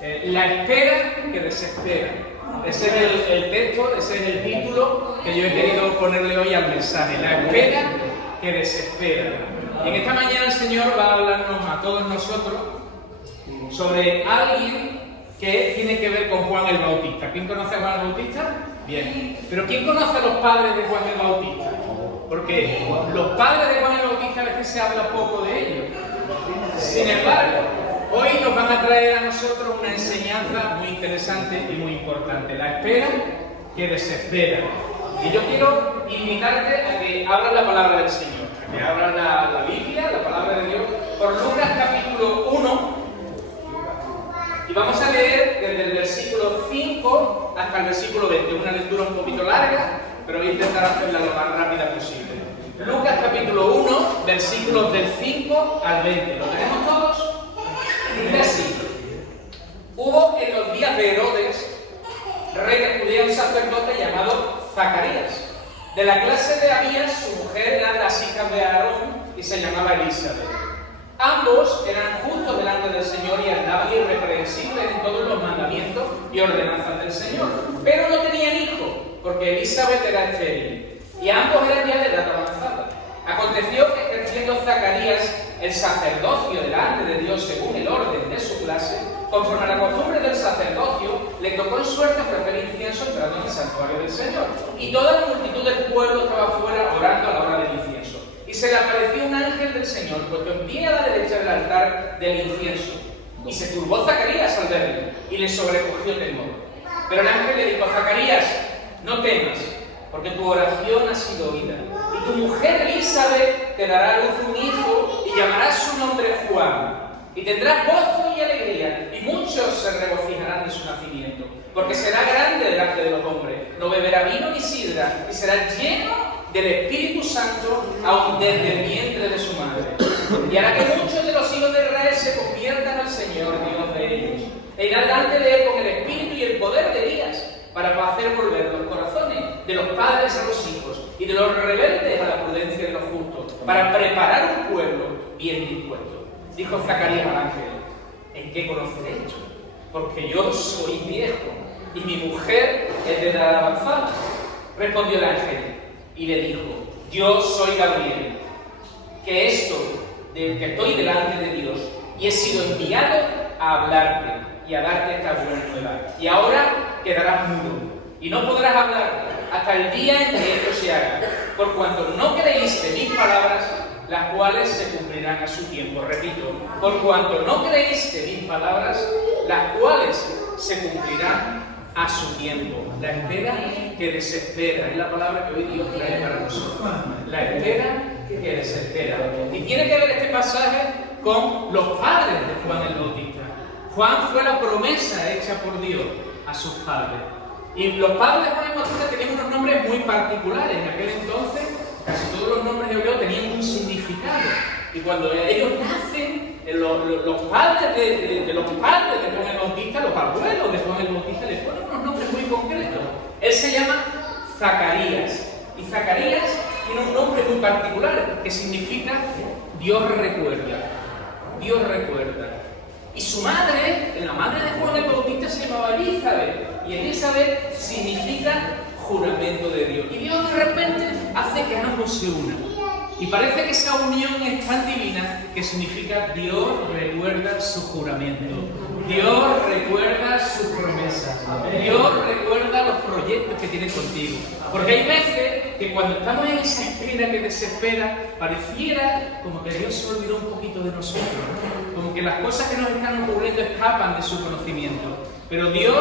La espera que desespera. Ese es el texto, ese es el título que yo he querido ponerle hoy al mensaje. La espera que desespera. Y en esta mañana el Señor va a hablarnos a todos nosotros sobre alguien que tiene que ver con Juan el Bautista. ¿Quién conoce a Juan el Bautista? Bien. Pero ¿quién conoce a los padres de Juan el Bautista? Porque los padres de Juan el Bautista a veces se habla poco de ellos. Sin embargo, hoy nos van a traer a nosotros una enseñanza muy interesante y muy importante. La espera que desespera. Y yo quiero invitarte a que abras la palabra del Señor, a que abras la Biblia, la palabra de Dios, por Lucas capítulo 1. Y vamos a leer desde el versículo 5 hasta el versículo 20. Una lectura un poquito larga, pero voy a intentar hacerla lo más rápida posible. Lucas capítulo 1, versículos del 5 al 20. ¿Lo tenemos todos? Dice así: hubo en los días de Herodes, rey de Judea, un sacerdote llamado Zacarías, de la clase de Abías. Su mujer era de las hijas de Aarón y se llamaba Elizabeth. Ambos eran justos delante del Señor y andaban irreprensibles en todos los mandamientos y ordenanzas del Señor. Pero no tenían hijo, porque Elizabeth era estéril, y ambos eran ya de edad avanzada. Aconteció que, ejerciendo Zacarías el sacerdocio delante de Dios según el orden de su clase, conforme a la costumbre del sacerdocio, le tocó en suerte ofrecer incienso entrando en el santuario del Señor. Y toda la multitud del pueblo estaba fuera orando a la hora del incienso. Y se le apareció un ángel del Señor, puesto en pie a la derecha del altar del incienso. Y se turbó Zacarías al verle, y le sobrecogió temor. Pero el ángel le dijo: Zacarías, no temas, porque tu oración ha sido oída. Y tu mujer Elizabeth te dará a luz un hijo, y llamarás su nombre Juan. Y tendrás gozo y alegría, y muchos se regocijarán de su nacimiento, porque será grande delante de los hombres. No beberá vino ni sidra, y será lleno del Espíritu Santo aun desde el vientre de su madre. Y hará que muchos de los hijos de Israel se conviertan al Señor, Dios de ellos. E irá delante de él con el espíritu y el poder de Elías, para hacer volver los corazones de los padres a los hijos y de los rebeldes a la prudencia de los justos, para preparar un pueblo bien dispuesto. Dijo Zacarías al ángel: ¿en qué conoceré esto? Porque yo soy viejo y mi mujer es de edad avanzada. Respondió el ángel y le dijo: yo soy Gabriel, que estoy delante de Dios, y he sido enviado a hablarte y a darte esta buena nueva. Y ahora quedarás mudo, y no podrás hablar hasta el día en que esto se haga, por cuanto no creíste mis palabras, las cuales se cumplirán a su tiempo. Repito, por cuanto no creíste mis palabras, las cuales se cumplirán a su tiempo. La espera que desespera es la palabra que hoy Dios trae para nosotros. La espera que desespera. Y tiene que ver este pasaje con los padres de Juan el Bautista. Juan fue la promesa hecha por Dios a sus padres. Y los padres de Juan el Bautista tenían unos nombres muy particulares. En aquel entonces, casi todos los nombres hebreos tenían un significado. Y cuando ellos nacen, los padres de los padres de Juan el Bautista, los abuelos de Juan el Bautista, les ponen unos nombres muy concretos. Él se llama Zacarías. Y Zacarías tiene un nombre muy particular que significa Dios recuerda. Dios recuerda. Y su madre, la madre de Juan el Bautista, se llamaba Elizabeth. Y Elizabeth significa juramento de Dios. Y Dios de repente hace que ambos se unan. Y parece que esa unión es tan divina que significa Dios recuerda su juramento. Dios recuerda su promesa. Dios recuerda los proyectos que tiene contigo. Porque hay veces que cuando estamos en esa espera que desespera, pareciera como que Dios se olvidó un poquito de nosotros. Como que las cosas que nos están ocurriendo escapan de su conocimiento. Pero Dios,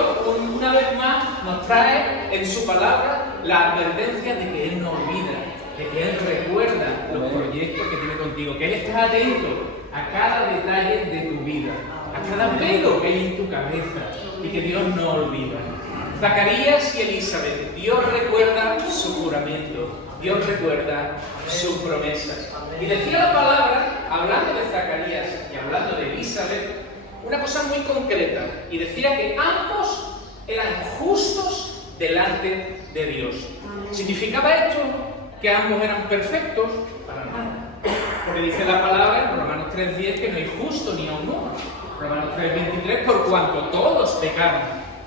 una vez más, nos trae en su palabra la advertencia de que Él no olvida, de que Él recuerda los proyectos que tiene contigo, que Él está atento a cada detalle de tu vida, a cada pelo que hay en tu cabeza, y que Dios no olvida. Zacarías y Elizabeth, Dios recuerda su juramento, Dios recuerda sus promesas. Y decía la palabra, hablando de Zacarías y hablando de Elizabeth, una cosa muy concreta, y decía que ambos eran justos delante de Dios. ¿Significaba esto que ambos eran perfectos? Para nada. Porque dice la palabra en Romanos 3:10 que no hay justo ni a uno. Romanos 3:23, por cuanto todos pecaron.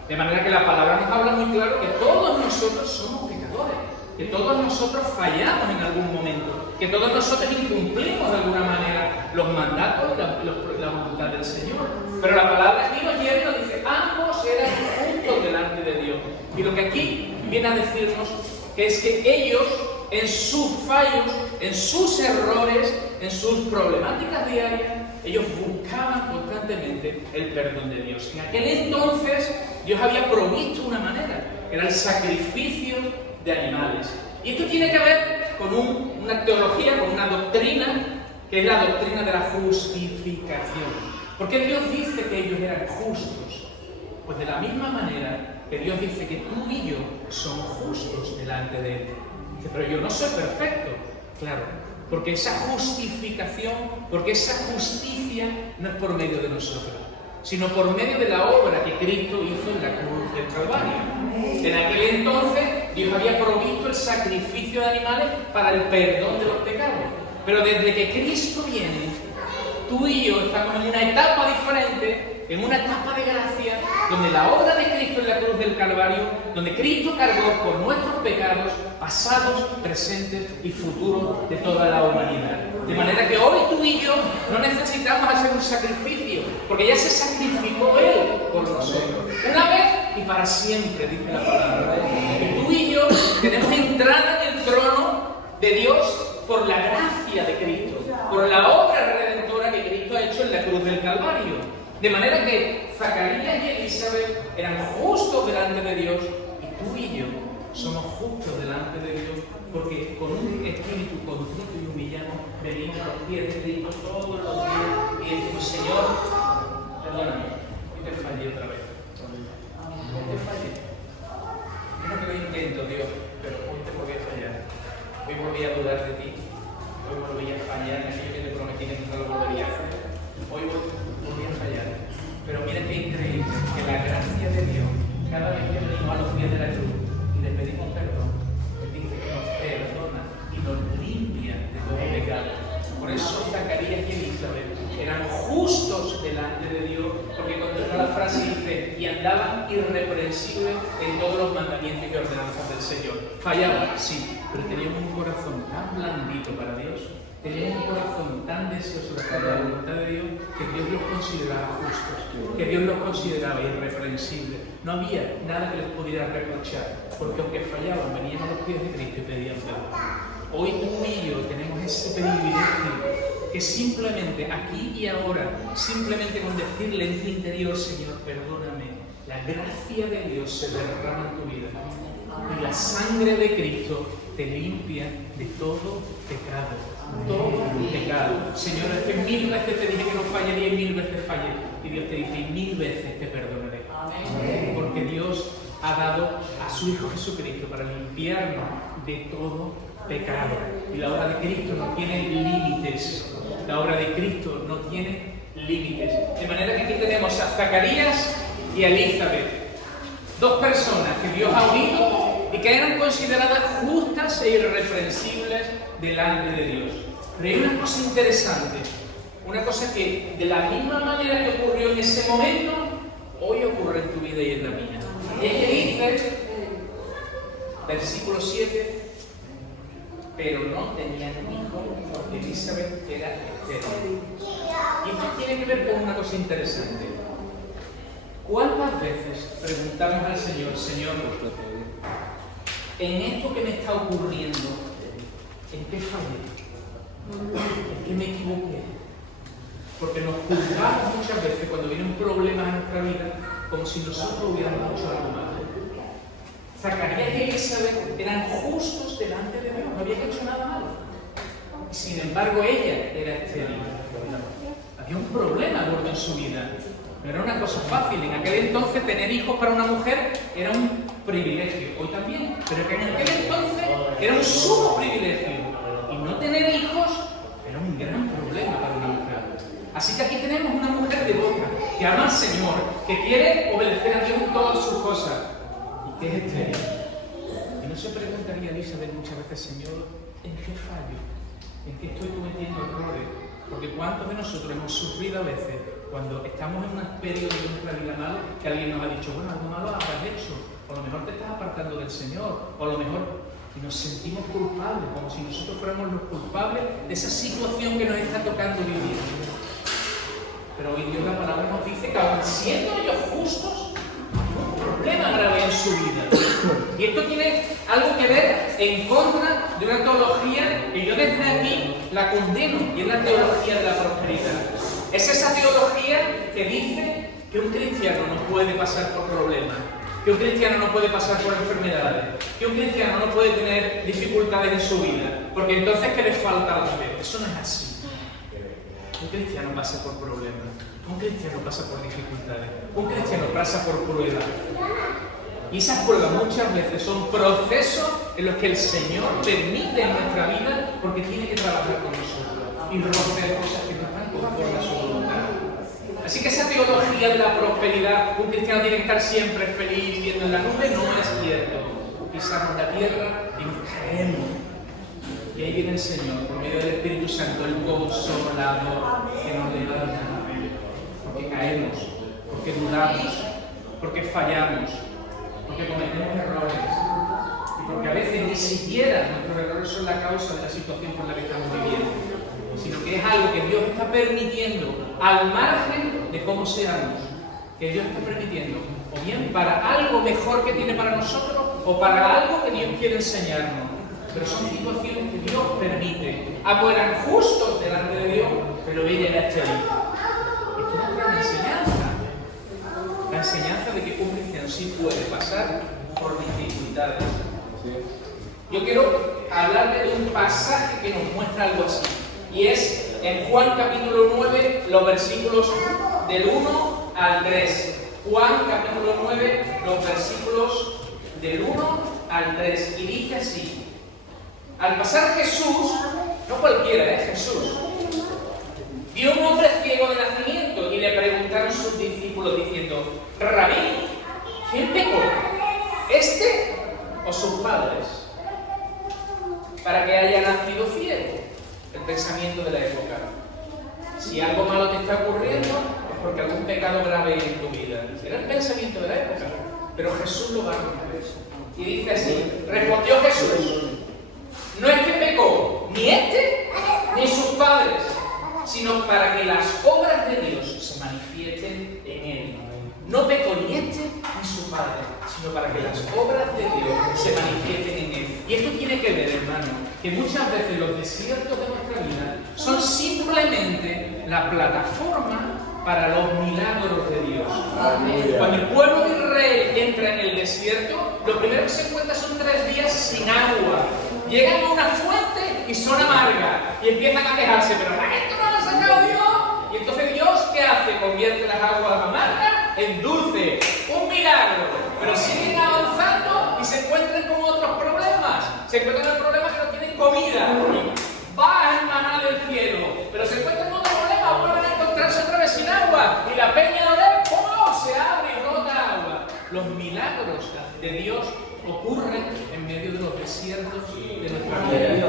De manera que la palabra nos habla muy claro que todos nosotros somos pecadores, que todos nosotros fallamos en algún momento, que todos nosotros incumplimos de alguna manera los mandatos y la voluntad del Señor. Pero la palabra aquí nos lleva y nos dice, ambos eran justos delante de Dios. Y lo que aquí viene a decirnos que es que ellos, en sus fallos, en sus errores, en sus problemáticas diarias, ellos buscaban constantemente el perdón de Dios. En aquel entonces, Dios había provisto una manera, que era el sacrificio de animales. Y esto tiene que ver con una teología, con una doctrina, que es la doctrina de la justificación. ¿Por qué Dios dice que ellos eran justos? Pues de la misma manera que Dios dice que tú y yo somos justos delante de Él. Dice, pero yo no soy perfecto. Claro, porque esa justificación, porque esa justicia no es por medio de nosotros, sino por medio de la obra que Cristo hizo en la cruz del Calvario. En aquel entonces Dios había provisto el sacrificio de animales para el perdón de los pecados. Pero desde que Cristo viene, tú y yo estamos en una etapa diferente, en una etapa de gracia, donde la obra de Cristo en la cruz del Calvario, donde Cristo cargó por nuestros pecados pasados, presentes y futuros de toda la humanidad. De manera que hoy tú y yo no necesitamos hacer un sacrificio, porque ya se sacrificó Él por nosotros. Una vez y para siempre, dice la palabra. Y tú y yo tenemos entrada en el trono de Dios por la gracia de Cristo, por la obra redentora que Cristo ha hecho en la cruz del Calvario. De manera que Zacarías y Elizabeth eran justos delante de Dios y tú y yo somos justos delante de Dios porque con un espíritu contrito y humillado venimos a los pies de Cristo todos los días y decimos, Señor, perdóname, hoy te fallé otra vez. Hoy te fallé. Mira que lo intento, Dios, pero hoy te volví a fallar. Hoy volví a dudar de ti. Hoy volví a fallar en aquello que te prometí que no lo volvería a hacer. Hoy volví a fallar. Pero mira qué increíble que la gracia de Dios, cada vez que venimos a los pies de la cruz y le pedimos perdón, Él dice que nos perdona y nos limpia de todo pecado. Por eso Zacarías y Elizabeth eran justos delante de Dios, porque continúa la frase y dice, y andaban irreprensibles en todos los mandamientos y ordenanzas del Señor. Fallaban, sí, pero tenían un corazón tan blandito para Dios, tenían un corazón tan deseoso de hacer la voluntad de Dios, que Dios los consideraba justos, que Dios los consideraba irreprensibles. No había nada que les pudiera reprochar, porque aunque fallaban, venían a los pies de Cristo y pedían perdón. Hoy tú y yo tenemos ese privilegio que simplemente aquí y ahora, simplemente con decirle en tu interior, Señor, perdóname, la gracia de Dios se derrama en tu vida y la sangre de Cristo te limpia de todo pecado. Todo pecado. Señor, es que 1000 veces te dije que no fallaría y 1000 veces fallé. Y Dios te dice, y 1000 veces te perdonaré. Amén. Porque Dios ha dado a su Hijo Jesucristo para limpiarnos de todo pecado. Y la obra de Cristo no tiene límites. La obra de Cristo no tiene límites. De manera que aquí tenemos a Zacarías y a Elizabeth. Dos personas que Dios ha unido y que eran consideradas justas e irreprensibles delante de Dios. Pero hay una cosa interesante, una cosa que de la misma manera que ocurrió en ese momento, hoy ocurre en tu vida y en la mía. Y es que dice, versículo 7, pero no tenían hijos porque Elizabeth era estéril. Y esto tiene que ver con una cosa interesante. ¿Cuántas veces preguntamos al Señor, Señor, en esto que me está ocurriendo, ¿en qué fallé? ¿En qué me equivoqué? Porque nos juzgamos muchas veces cuando viene un problema en nuestra vida como si nosotros hubiéramos hecho algo malo. Zacarías y Elizabeth eran justos delante de Dios, no habían hecho nada malo. Sin embargo, ella era estéril. Había un problema gordo en su vida. No era una cosa fácil. En aquel entonces tener hijos para una mujer era un privilegio. Hoy también. Pero que en aquel entonces era un sumo privilegio. Y no tener hijos era un gran problema para una mujer. Así que aquí tenemos una mujer devota, que ama al Señor, que quiere obedecer a Dios en todas sus cosas. Y que es estéril. Y no se preguntaría Elizabeth muchas veces, Señor, ¿en qué fallo? ¿En qué estoy cometiendo errores? Porque ¿cuántos de nosotros hemos sufrido a veces Cuando estamos en un periodo de nuestra vida malo, que alguien nos ha dicho, bueno, algo malo habrás hecho, o a lo mejor te estás apartando del Señor, o a lo mejor y nos sentimos culpables, como si nosotros fuéramos los culpables de esa situación que nos está tocando vivir. Pero hoy Dios, la palabra nos dice que aun siendo ellos justos, un problema grave en su vida. Y esto tiene algo que ver en contra de una teología que yo desde aquí la condeno, y es la teología de la prosperidad. Es esa teología que dice que un cristiano no puede pasar por problemas, que un cristiano no puede pasar por enfermedades, que un cristiano no puede tener dificultades en su vida, porque entonces que le falta la fe. Eso no es así. Un cristiano pasa por problemas, un cristiano pasa por dificultades, un cristiano pasa por pruebas. Y esas pruebas muchas veces son procesos en los que el Señor permite en nuestra vida porque tiene que trabajar con nosotros y romper cosas que no están conforme a su voluntad. Así que esa teología de la prosperidad, un cristiano tiene que estar siempre feliz viviendo en la nube, no es cierto. Pisamos la tierra y nos caemos. Y ahí viene el Señor, por medio del Espíritu Santo, el consolador que nos levanta. Porque caemos, porque dudamos, porque fallamos, porque cometemos errores. Y porque a veces ni siquiera nuestros errores son la causa de la situación por la que estamos viviendo, sino que es algo que Dios está permitiendo al margen de cómo seamos, que Dios está permitiendo, o bien para algo mejor que tiene para nosotros, o para algo que Dios quiere enseñarnos. Pero son situaciones que Dios permite. Ambos eran justos delante de Dios, pero ella era este ahí. Esto es una gran enseñanza. La enseñanza de que un cristiano sí puede pasar por dificultades. Yo quiero hablarle de un pasaje que nos muestra algo así. Y es en Juan capítulo 9, los versículos del 1 al 3. Juan capítulo 9, los versículos del 1 al 3. Y dice así. Al pasar Jesús, no cualquiera, Jesús, vio un hombre ciego de nacimiento y le preguntaron sus discípulos diciendo, Rabí, ¿quién pecó? ¿Este o sus padres? Para que haya nacido ciego. El pensamiento de la época. Si algo malo te está ocurriendo, es porque algún pecado grave hay en tu vida. Era el pensamiento de la época. Pero Jesús lo va a romper. Y dice así, respondió Jesús, no es que pecó ni este ni sus padres, sino para que las obras de Dios se manifiesten en él. No pecó ni este ni su padre, sino para que las obras de Dios se manifiesten en él. Y esto tiene que ver, hermano, que muchas veces los desiertos de nuestra vida son simplemente la plataforma para los milagros de Dios. Cuando el pueblo de Israel entra en el desierto, lo primero que se encuentra son 3 días sin agua. Llegan a una fuente y son amargas y empiezan a quejarse, pero esto no lo ha sacado Dios. Y entonces Dios, ¿qué hace? Convierte las aguas amargas en dulce. Un milagro. Pero siguen avanzando y se encuentran con otros problemas. Se encuentran con problemas que no tienen comida. Baja el maná del cielo. Pero se encuentran con otros problemas, vuelven a encontrarse otra vez sin agua. Y la peña de Oreb, ¡pum!, se abre y brota agua. Los milagros de Dios ocurren en medio de los desiertos de nuestra vida.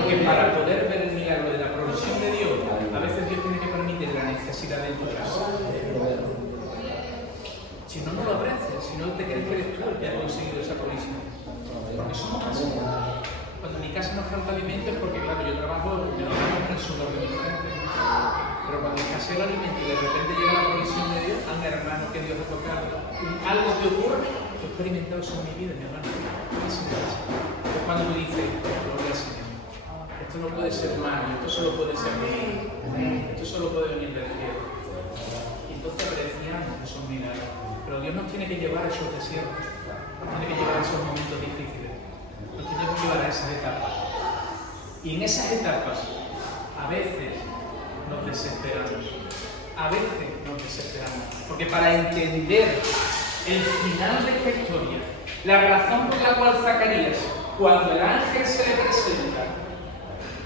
Porque para poder ver el milagro de la provisión de Dios, a veces Dios tiene que permitir la necesidad de tu casa. Si no, no lo aprecias, si no te crees que eres tú el que ha conseguido esa provisión. Porque somos así. Cuando en mi casa nos falta alimento es porque, claro, yo trabajo, me lo hago en el sudor de mi frente. Pero cuando escasea el alimento y de repente llega la provisión de Dios, anda, hermano, que Dios ha tocado. Algo que ocurre, yo he experimentado eso en mi vida, mi hermano. Es cuando tú dices, gloria al Señor. Esto no puede ser humano, esto solo puede ser mío. Esto solo puede venir del cielo. Y entonces apreciamos esos milagros. Pero Dios nos tiene que llevar a esos desiertos, nos tiene que llevar a esos momentos difíciles, nos tiene que llevar a esas etapas. Y en esas etapas, a veces nos desesperamos, porque para entender el final de esta historia, la razón por la cual Zacarías, cuando el ángel se le presenta,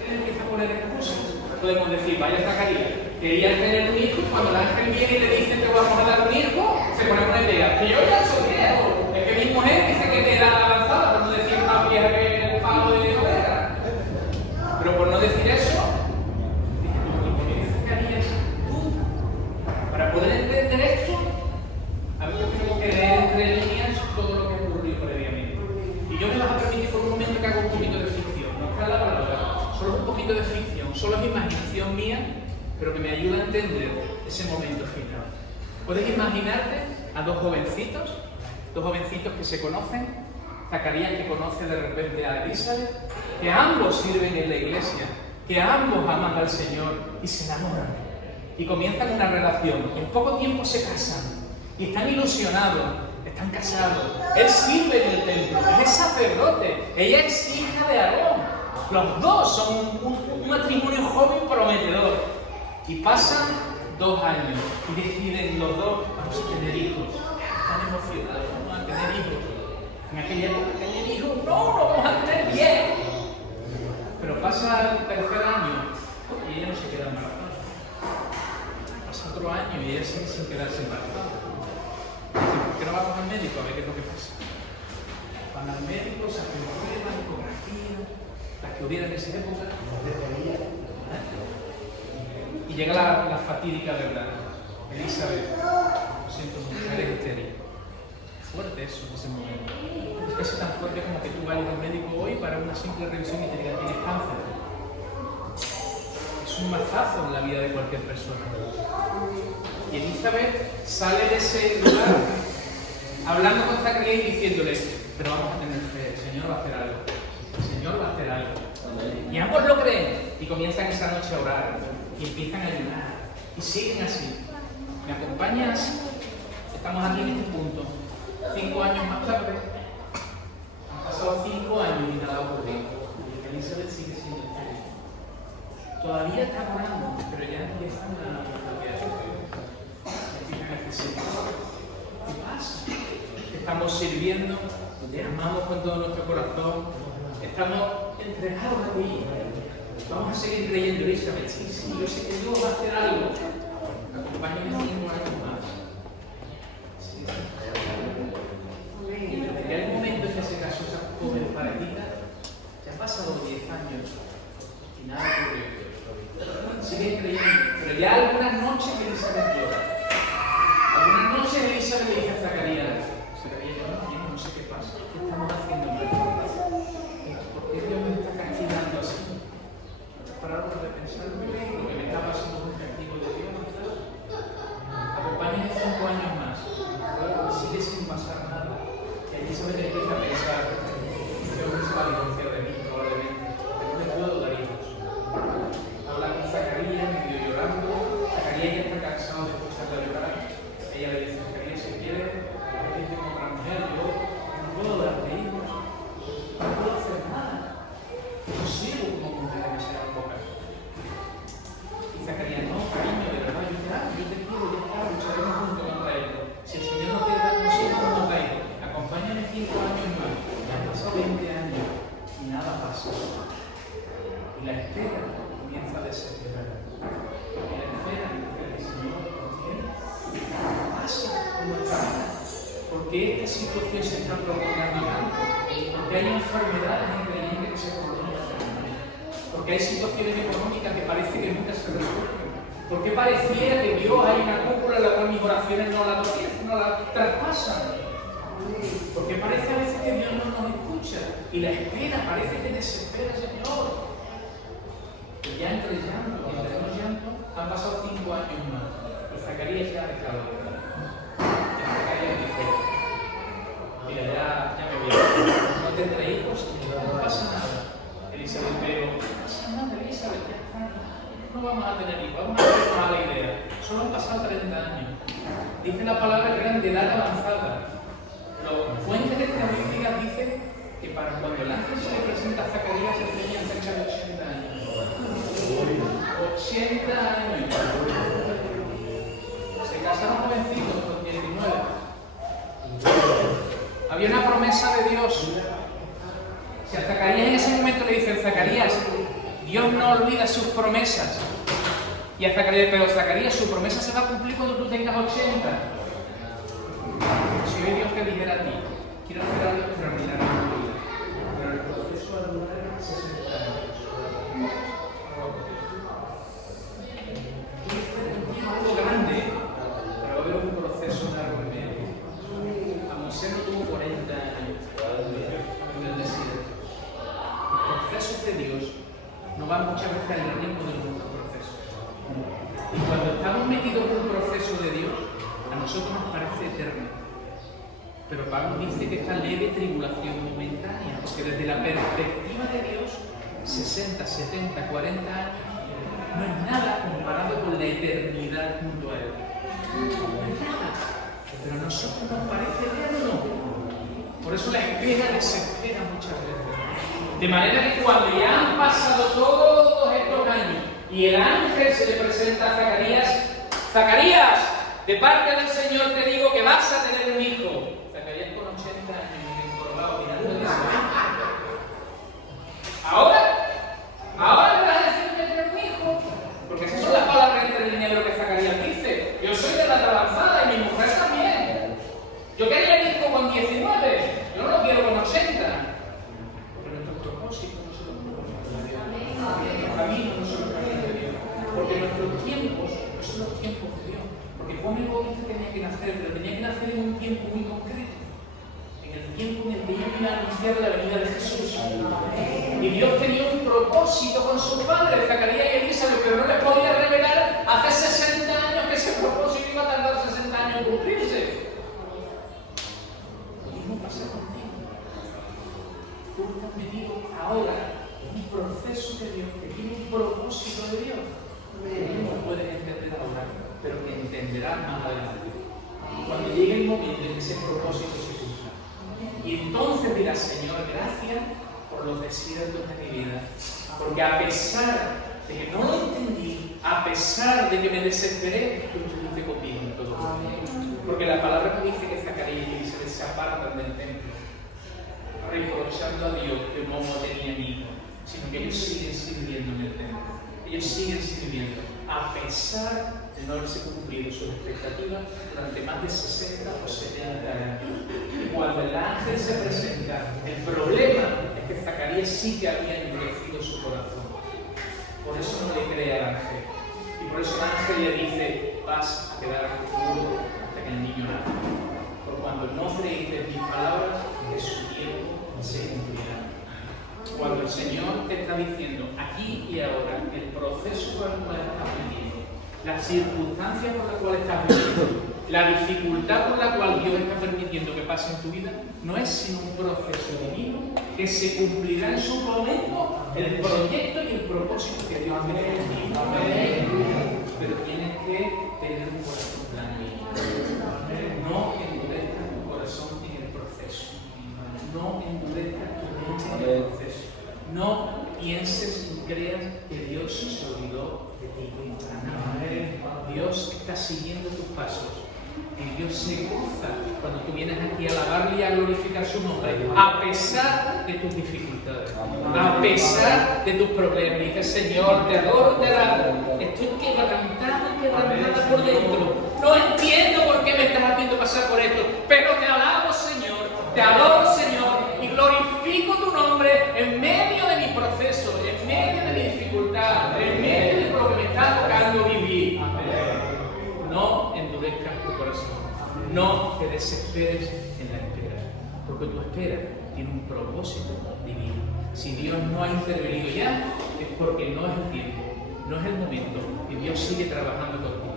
él empieza a poner excusas. Podemos decir, vaya Zacarías, quería tener un hijo, y cuando el ángel viene y le dice te vamos a dar un hijo, se pone una idea, que yo ya soy viejo, es que mi mujer dice que te da avanzada, por no decir más vieja que el palo de oveja. Pero por no decir eso, dice, ¿por qué Zacarías tú? intuición mía, pero que me ayuda a entender ese momento final. ¿Puedes imaginarte a dos jovencitos que se conocen? Zacarías, que conoce de repente a Elizabeth, que ambos sirven en la iglesia, que ambos aman al Señor y se enamoran y comienzan una relación. En poco tiempo se casan y están ilusionados, están casados. Él sirve en el templo, él es sacerdote, ella es hija de Aarón. Los dos son un matrimonio joven prometedor. Y pasan 2 años y deciden los dos, vamos a tener hijos. Están emocionados, vamos a tener hijos. En aquella época tener hijos, no vamos a tener 10. Pero pasa el 3er año y ella no se queda embarazada. Pasa otro año y ella sigue sin quedarse embarazada. ¿Por qué no vamos al médico a ver qué es lo que pasa? Van al médico, se hacen pruebas, ecografía, las que hubiera en esa época. Y llega la fatídica verdad. Elizabeth, lo siento, mujer es estéril. Fuerte eso en ese momento. Es casi tan fuerte como que tú vayas al médico hoy para una simple revisión y te digan tienes cáncer. Es un mazazo en la vida de cualquier persona. Y Elizabeth sale de ese lugar hablando con Zacarías y diciéndole, pero vamos a tener fe, el Señor va a hacer algo. El Señor va a hacer algo. Y ambos lo creen y comienzan esa noche a orar y empiezan a ayunar y siguen así. ¿Me acompañas? Estamos aquí en este punto. 5 años más tarde, han pasado 5 años y nada ha ocurrido. Elizabeth sigue siendo estéril. Todavía está orando, pero ya empiezan a ¿qué pasa? Estamos sirviendo, te amamos con todo nuestro corazón, estamos entregados a ti. Vamos a seguir creyendo, Elizabeth. Sí, yo sé que Dios va a hacer algo. Acompáñame 5 años más. Sí. Desde el momento en que se casó esa joven pareja, ya han pasado 10 años y nada ocurrió. Sigue creyendo, pero ya algunas noches Elizabeth llora. Algunas noches Elizabeth le dice a Zacarías, yo no entiendo, no sé qué pasa, ¿qué estamos haciendo mal? ¿Por qué Dios me está castigando así? Para algo de pensar lo que me está pasando es un castigo de Dios. Acompáñenme 5 años más, sigue sin pasar nada. Y Elizabeth empieza a pensar, este hombre se va a divorciar de mí probablemente, pero no le puedo dar hijos. Habla con Zacarías, medio llorando. Zacarías ya está cansado de escucharla llorar. Ella le dice, Zacarías, si quieres, yo tengo otra mujer, yo no puedo darte hijos, no puedo hacer nada. Yo sigo como mujer que se da boca. Y Zacarías, no, cariño, de verdad, yo te quiero, ya está, lucharemos juntos contra esto. Si el Señor no te da, no sé cómo nos da hijos. Acompáñame 5 años más. Ya han pasado 20 años y nada pasa. Y la espera comienza a desesperar. Y la espera dice el Señor, ¿qué pasa con nuestra vida? ¿Por qué esta situación se está prolongando tanto? Porque hay enfermedades en creyentes que se prolongan. Porque hay situaciones económicas que parece que nunca se resuelven. Porque pareciera que Dios hay una cúpula en la cual mis oraciones no la traspasan. Porque parece a veces que Dios no nos escucha. Y la espera parece que desespera, Señor. Y ya entre llanto, entre los llantos, han pasado 5 años más. Y Zacarías ya ha dejado de orar. Y Zacarías dice, mira, ya me voy. No tendré hijos, no pasa nada. Elizabeth, pero no pasa nada, Elizabeth, ya está. No vamos a tener hijos, vamos a tener una mala idea. Solo han pasado 30 años. Dice la palabra que eran de edad avanzada. Los fuentes estadísticas dicen que para cuando el ángel se le presenta a Zacarías se tenían cerca de 80 años. 80 años. Se casaron jovencitos con 19. Había una promesa de Dios. Si a Zacarías en ese momento le dicen, Zacarías, Dios no olvida sus promesas. Y a Zacarías, pero Zacarías, su promesa se va a cumplir cuando tú tengas 80. Si hoy Dios te dijera a ti, quiero hacer algo extraordinario en tu vida, pero el proceso va a durar 60 años. Tú quieres algo grande, pero va a haber un proceso largo en medio. A Moisés no tuvo 40 años en el desierto. Los procesos de Dios no van muchas veces al ritmo de nuestros procesos. eterno. Pero Pablo dice que esta leve tribulación momentánea, porque desde la perspectiva de Dios, 60, 70, 40 años no es nada comparado con la eternidad junto a Él. No es nada. Pero a nosotros nos parece eterno. Por eso la espera desespera muchas veces. De manera que cuando ya han pasado todos estos años y el ángel se le presenta a Zacarías, Zacarías, de parte del Señor te digo que vas a tener un hijo. Zacarías con 80 años, encorvado, mirando el cielo. Ahora me vas a decir que tener un hijo. Porque esas son las palabras entre el negro que Zacarías dice. Yo soy de la avanzada y mi mujer también. Yo quería el hijo con 19, yo no lo quiero con 80. Porque nuestros propósitos no son los propósitos de Dios. Nuestros caminos no son los caminos de Dios. Porque nuestros tiempos no son los tiempos de Dios. Porque Juan el Bautista tenía que nacer, pero tenía que nacer en un tiempo muy concreto. En el tiempo en el que ellos iban a anunciar la venida de Jesús. Y Dios tenía un propósito con sus padres, Zacarías y Elizabeth, pero no les podía revelar hace 60 años que ese propósito iba a tardar 60 años en cumplirse. Lo mismo pasa contigo. Tú estás metido ahora en un proceso de Dios que tiene un propósito de Dios. Que no puedes entender ahora, pero que entenderás más adelante. Cuando llegue el momento en que ese propósito se cumpla. Y entonces dirás, Señor, gracias por los desiertos de mi vida. Porque a pesar de que no lo entendí, a pesar de que me desesperé, tú estuviste conmigo en todo momento. Porque la palabra que dice que Zacarías y Elizabeth se apartan del templo, reprochando a Dios que no tenía hijo, sino que ellos siguen sirviendo en el templo. Ellos siguen sirviendo, a pesar de no haberse cumplido sus expectativas durante más de 60 o 70 años. Y cuando el ángel se presenta, el problema es que Zacarías sí que había endurecido su corazón. Por eso no le cree al ángel. Y por eso el ángel le dice, vas a quedar mudo hasta que el niño nazca. Por cuando no creíste mis palabras, que su tiempo se cumplirá. Cuando el Señor te está diciendo aquí y ahora el proceso por el cual estás viviendo, las circunstancias por las cuales estás viviendo, la dificultad por la cual Dios está permitiendo que pase en tu vida, no es sino un proceso divino que se cumplirá en su momento el proyecto y el propósito que Dios tiene contigo. Pero tienes que tener un corazón tranquilo. No endurezcas tu corazón en el proceso. No endurezcas tu mente en el proceso. No pienses ni creas que Dios se olvidó de ti. Dios está siguiendo tus pasos. Y Dios se goza cuando tú vienes aquí a alabarle y a glorificar su nombre, a pesar de tus dificultades, a pesar de tus problemas. Y dices, Señor, te adoro, te alabo. Estoy quebrantada por dentro. No entiendo por qué me estás haciendo pasar por esto, pero te alabo, Señor, te adoro, Señor, y glorifico tu nombre en medio de mi proceso, en medio de mi dificultad, en medio de lo que me está tocando vivir. No endurezcas tu corazón, no te desesperes en la espera, porque tu espera tiene un propósito divino. Si Dios no ha intervenido ya, es porque no es el tiempo, no es el momento, y Dios sigue trabajando contigo.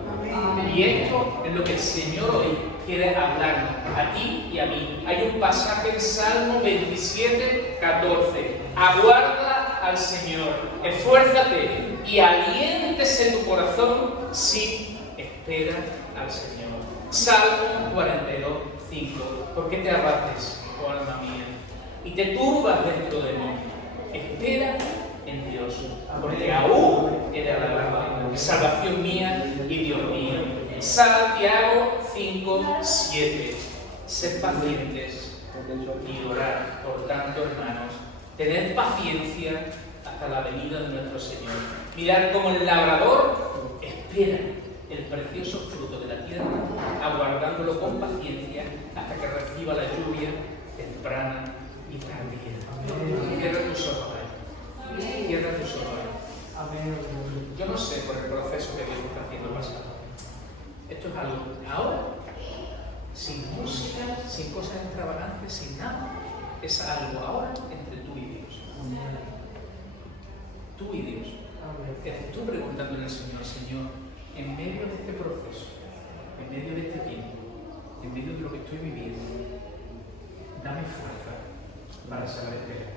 Y esto es lo que el Señor hoy quiere hablarnos, a ti y a mí. Hay un pasaje en Salmo 27, 14. Aguarda al Señor, esfuérzate y aliéntese tu corazón si espera al Señor. Salmo 42, 5. ¿Por qué te abates, oh alma mía, y te turbas dentro de mí? Espera en Dios, porque aún he de alabarle, salvación mía y Dios mío. Santiago 5, 7. Sed pacientes y orad, por tanto, hermanos, tened paciencia hasta la venida de nuestro Señor. Mirad cómo el labrador espera el precioso fruto de la tierra, aguardándolo con paciencia hasta que reciba la lluvia temprana y tardía. Cierra tus ojos. Cierra tus ojos. Yo no sé por el proceso que Dios está haciendo pasar. Esto es algo ahora, sin música, sin cosas extravagantes, sin nada. Es algo ahora entre tú y Dios. Tú y Dios. Es tú preguntándole al Señor, Señor, en medio de este proceso, en medio de este tiempo, en medio de lo saber esperar.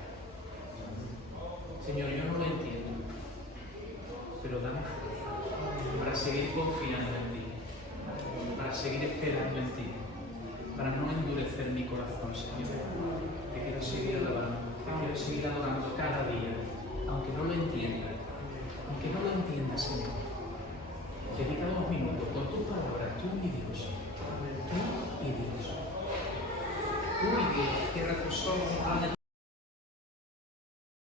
Señor, yo no lo entiendo, pero dame fuerza para seguir confiando en ti, para seguir esperando en ti, para no endurecer mi corazón, Señor. Te quiero seguir alabando, te quiero seguir adorando cada día, aunque no lo entienda,